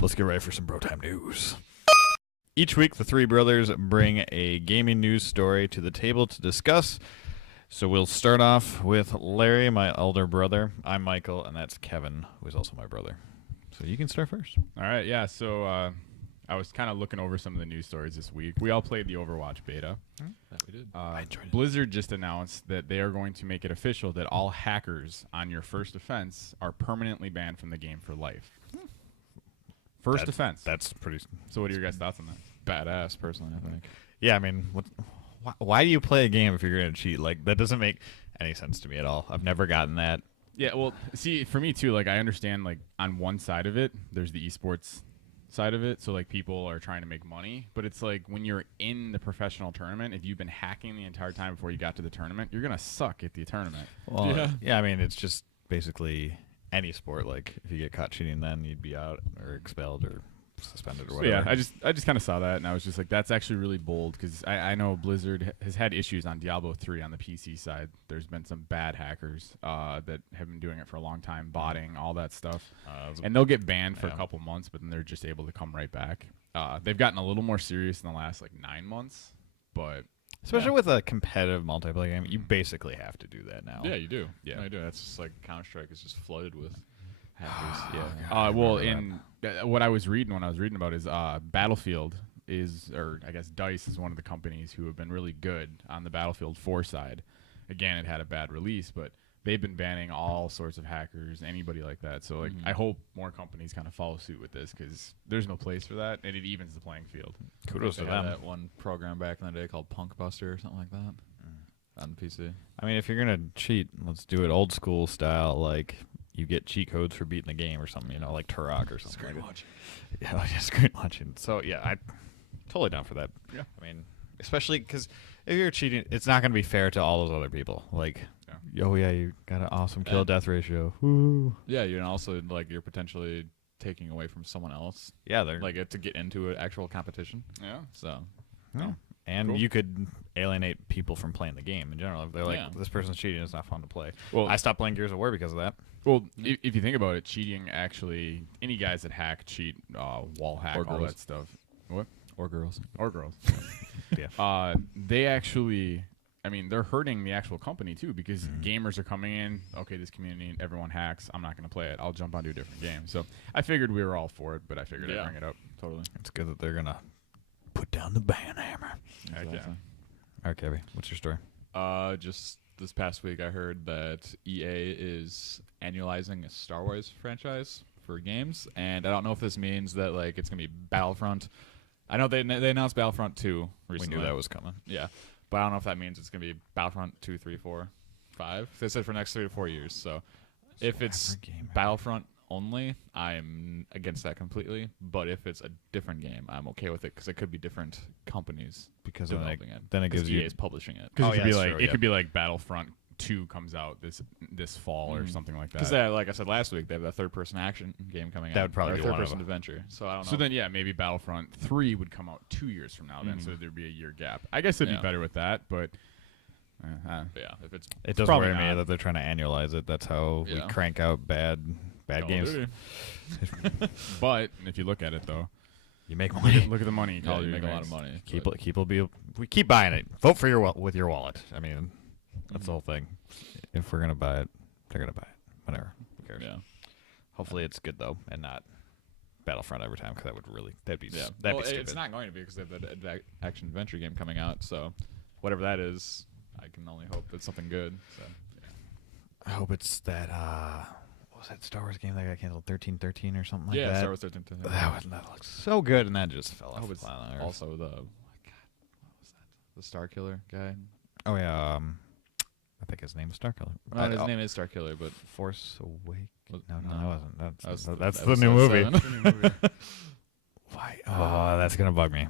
let's get ready for some Bro Time news. Each week, the three brothers bring a gaming news story to the table to discuss. So we'll start off with Larry, my elder brother. I'm Michael, and that's Kevin, who is also my brother. So you can start first. All right, yeah. So I was kind of looking over some of the news stories this week. We all played the Overwatch beta. That we did. I enjoyed it. Blizzard just announced that they are going to make it official that all hackers on your first offense are permanently banned from the game for life. First offense. That's pretty. So what are your guys' thoughts on that? Badass, personally, I think. Yeah, I mean, why do you play a game if you're going to cheat? Like, that doesn't make any sense to me at all. I've never gotten that. Yeah, well, see, for me too, like I understand, like on one side of it, there's the esports side of it, so like people are trying to make money, but it's like when you're in the professional tournament, if you've been hacking the entire time before you got to the tournament, you're gonna suck at the tournament. Well, yeah, I mean, it's just basically any sport. Like, if you get caught cheating, then you'd be out or expelled or suspended or So whatever. yeah, I just kind of saw that, and I was just like, that's actually really bold, because I know Blizzard has had issues on Diablo 3 on the PC side. There's been some bad hackers that have been doing it for a long time, botting, all that stuff. And they'll get banned for a couple months, but then they're just able to come right back. They've gotten a little more serious in the last, like, 9 months, but... Especially with a competitive multiplayer game, you basically have to do that now. Yeah, you do. Yeah. No, you do. That's just like Counter-Strike is just flooded with hackers. Yeah. Well, in what I was reading when I was reading about is Battlefield is, or I guess DICE is one of the companies who have been really good on the Battlefield 4 side. Again, it had a bad release, but they've been banning all sorts of hackers, anybody like that. So, like, I hope more companies kind of follow suit with this, because there's no place for that, and it evens the playing field. Kudos to They had them. that one program back in the day called Punk Buster or something like that on the PC. I mean, if you're going to cheat, let's do it old school style, like you get cheat codes for beating the game or something, you know, like Turok or something. Screen watching. Yeah, like screen watching. So, yeah, I'm totally down for that. Yeah. I mean, especially because if you're cheating, it's not going to be fair to all those other people. Like, oh, yeah, you got an awesome kill-death ratio. Woo. Yeah, you're also like you're potentially taking away from someone else. Yeah, they're Like to get into an actual competition. Yeah. So yeah. And Cool. you could alienate people from playing the game in general. If they're like, Yeah. this person's cheating, it's not fun to play. Well, I stopped playing Gears of War because of that. Well, if you think about it, cheating actually, any guys that hack, cheat, wall hack, Or all girls. that stuff. What? or girls. Or girls. Yeah. They actually, I mean, they're hurting the actual company too, because gamers are coming in, okay, this community, everyone hacks, I'm not going to play it. I'll jump onto a different game. So I figured we were all for it, but I figured I'd bring it up. Totally. It's good that they're going to put down the ban hammer. Heck yeah. Exactly. All right, Kevin, what's your story? Just this past week, I heard that EA is annualizing a Star Wars franchise for games, and I don't know if this means that like it's gonna be Battlefront. I know they announced Battlefront 2 recently. We knew that was coming. Yeah, but I don't know if that means it's gonna be Battlefront 2, 3, 4, 5. They said for the next 3 to 4 years. So if it's every game. Battlefront only, I'm against that completely. But if it's a different game, I'm okay with it because it could be different companies Because then developing it. then it 'Cause gives EA you is publishing it. Because Oh, it yeah, could be that's like true, it yeah. could be like Battlefront 2 comes out this fall or something like that. Because like I said last week, they have a third-person action game coming out. That would probably or be a one of third-person them. adventure. So I don't know. So then, yeah, maybe Battlefront 3 would come out 2 years from now. Then, so there'd be a year gap. I guess it'd be better with that, but But yeah, if it's It does probably worry me not. that they're trying to annualize it. That's how we Yeah. crank out bad Call of games. Duty. but if you look at it though, You make look money. at the money. Yeah, you make a lot of money. We keep buying it. Vote for with your wallet. I mean, that's the whole thing. If we're gonna buy it, they're gonna buy it. Whatever. Who cares? Yeah. Hopefully it's good though, and not Battlefront every time, because that'd be Yeah. that'd Well, be stupid. it's not going to be because they have that action adventure game coming out. So whatever that is, I can only hope it's something good. So I hope it's that. What was that Star Wars game that got canceled? 1313 or something like yeah, that. Star Wars 13. That looks so good, and that just fell I off. hope it's the planet Earth. also the what was that? The Star Killer guy. Oh yeah. I think his name is Starkiller. No, his name is Star Killer, but Force Awake. Was- No, no. that wasn't. That's the episode new movie. 7. Why? Oh, that's gonna bug me.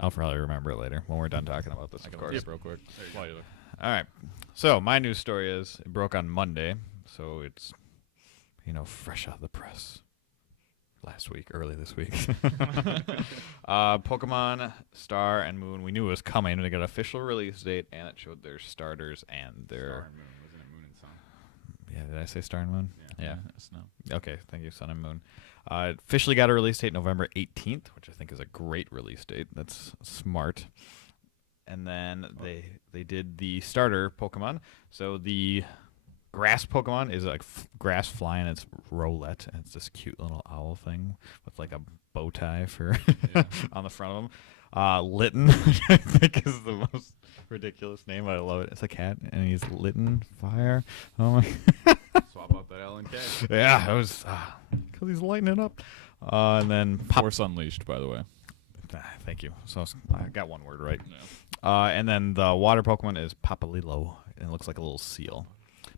I'll probably remember it later when we're done talking about this. I Of can course. look it up real quick. While you look. All right. So my news story is it broke on Monday, so it's fresh out of the press. Last week, early this week. Pokemon Star and Moon. We knew it was coming. They got an official release date, and it showed their starters and their. Star and Moon, wasn't it Moon and Sun? Yeah, did I say Star and Moon? Yeah. No. Okay, thank you, Sun and Moon. Officially got a release date November 18th, which I think is a great release date. That's smart. And then they did the starter Pokemon. So the grass Pokemon is like grass flying. It's Rowlet, and it's this cute little owl thing with like a bow tie for on the front of him. Litten, which I think is the most ridiculous name, but I love it. It's a cat, and he's Litten Fire. Oh my! Swap out that L and K. Yeah, it was because he's lighting it up. And then Force Unleashed, by the way. Thank you. So I got one word right. Yeah. And then the water Pokemon is Papalilo, and it looks like a little seal.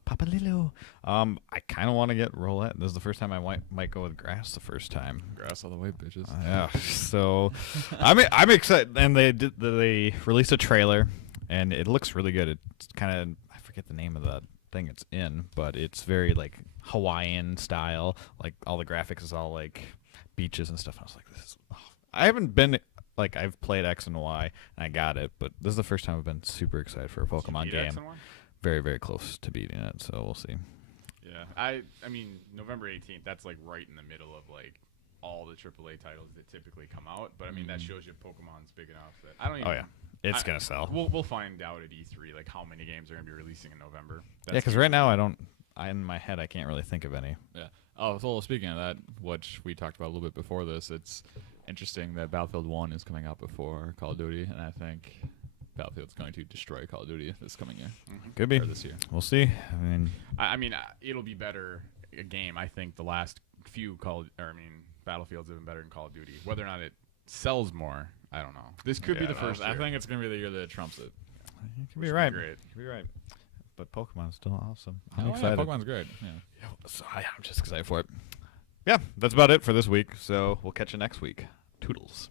Papalilo. I kind of want to get Rowlet. This is the first time I might go with grass. The first time. Grass all the way, bitches. Yeah. So I'm excited. And they released a trailer, and it looks really good. It's kind of, I forget the name of the thing it's in, but it's very like Hawaiian style. Like all the graphics is all like beaches and stuff. I was like, this is. I haven't been like I've played X and Y and I got it, but this is the first time I've been super excited for a Pokemon game. X and Y? Very, very close to beating it, so we'll see. Yeah, I mean November 18th. That's like right in the middle of like all the AAA titles that typically come out. But I mean that shows you Pokemon's big enough that I don't even. Oh yeah, it's gonna sell. We'll find out at E3 like how many games are gonna be releasing in November. Yeah, because right now in my head I can't really think of any. Yeah. Oh, so speaking of that, which we talked about a little bit before this, it's interesting that Battlefield 1 is coming out before Call of Duty, and I think Battlefield's going to destroy Call of Duty this coming year. Could be. Or this year. We'll see. I mean, it'll be better a game. I think the last few Battlefields have been better than Call of Duty. Whether or not it sells more, I don't know. This could be the first year. I think it's going to be the year that it trumps it. You could be right. You could be right. But Pokemon's still awesome. I'm excited. Yeah, Pokemon's great. Yeah. So I'm just excited for it. Yeah, that's about it for this week. So we'll catch you next week. Toodles.